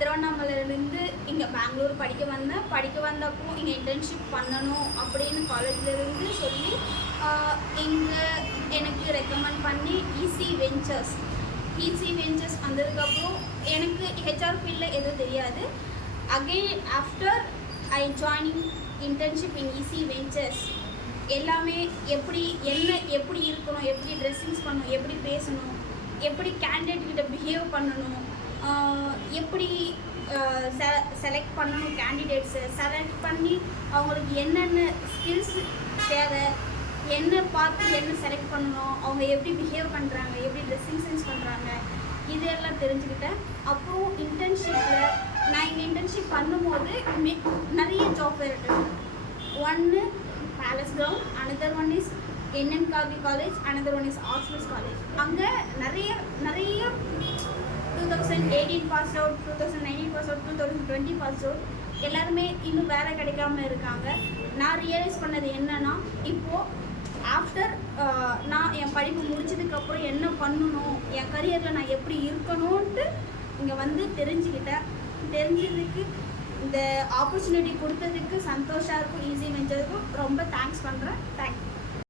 திருவண்ணாமலையிலேருந்து இங்கே பெங்களூர் படிக்க வந்தப்போ இங்கே இன்டர்ன்ஷிப் பண்ணணும் அப்படின்னு காலேஜ்லேருந்து சொல்லி இங்கே எனக்கு ரெக்கமெண்ட் பண்ணி ஈசி வெஞ்சர்ஸ் வந்ததுக்கப்புறம் எனக்கு ஹெச்ஆர் ஃபீல்டில் எதுவும் தெரியாது. Again after I joining internship in Easy Ventures எல்லாமே எப்படி இருக்கணும், எப்படி ட்ரெஸ்ஸிங்ஸ் பண்ணணும், எப்படி பேசணும், எப்படி கேண்டிடேட் கிட்ட பிஹேவ் பண்ணணும், எப்படி செலக்ட் பண்ணணும், கேண்டிடேட்ஸை செலக்ட் பண்ணி அவங்களுக்கு என்னென்ன ஸ்கில்ஸ் தேவை, என்ன பார்த்து என்ன செலக்ட் பண்ணணும், அவங்க எப்படி பிஹேவ் பண்ணுறாங்க, எப்படி ட்ரெஸ்ஸிங் சென்ஸ் பண்ணுறாங்க, இதெல்லாம் தெரிஞ்சுக்கிட்டேன். அப்புறம் இன்டர்ன்ஷிப்பில் நான் இங்கே இன்டர்ன்ஷிப் பண்ணும்போது நிறைய ஜாப் ஃபேர் இருக்குது. ஒன்று Palace Ground, another one is NNKV college, another one is Oxford college. அங்கே நிறைய 2018 pass out, 2019 pass out, 2020 pass out எல்லாருமே இன்னும் வேலை கிடைக்காம இருக்காங்க. நான் ரியலைஸ் பண்ணது என்னன்னா, இப்போது ஆஃப்டர் நான் என் படிப்பு முடிச்சதுக்கப்புறம் என்ன பண்ணணும், என் கரியரில் நான் எப்படி இருக்கணும்ன்ட்டு இங்கே வந்து தெரிஞ்சதுக்கு இந்த ஆப்பர்ச்சுனிட்டி கொடுத்ததுக்கு சந்தோஷம் இருக்கும். ஈஸி வெஞ்சருக்கும் ரொம்ப தேங்க்ஸ் பண்ணுறேன். தேங்க்யூ.